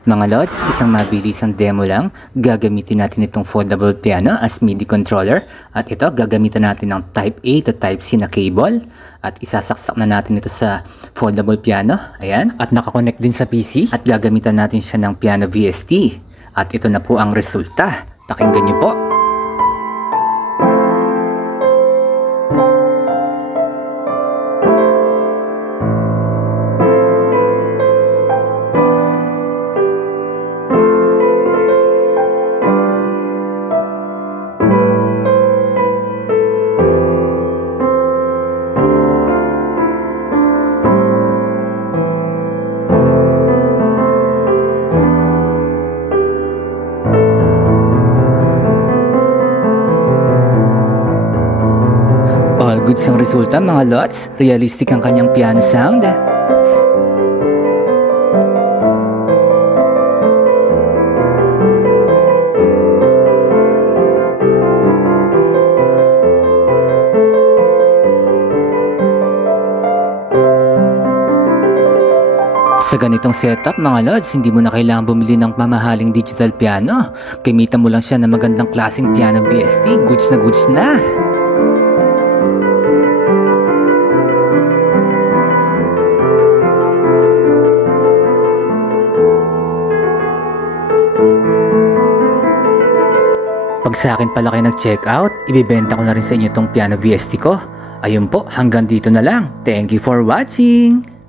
Mga lods, isang mabilisang demo lang. Gagamitin natin itong foldable piano as MIDI controller. At ito, gagamitan natin ng Type A to Type C na cable. At isasaksak na natin ito sa foldable piano. Ayan. At nakakonect din sa PC. At gagamitan natin siya ng piano VST. At ito na po ang resulta. Pakinggan niyo po. All goods ang resulta mga lods. Realistic ang kanyang piano sound. Sa ganitong setup mga lods, hindi mo na kailangan bumili ng mamahaling digital piano. Gamitan mo lang siya ng magandang klaseng piano VST. Goods na goods na. Pag sa akin pala kayo nag-check out, ibibenta ko na rin sa inyo tong piano VST ko. Ayun po, hanggang dito na lang. Thank you for watching!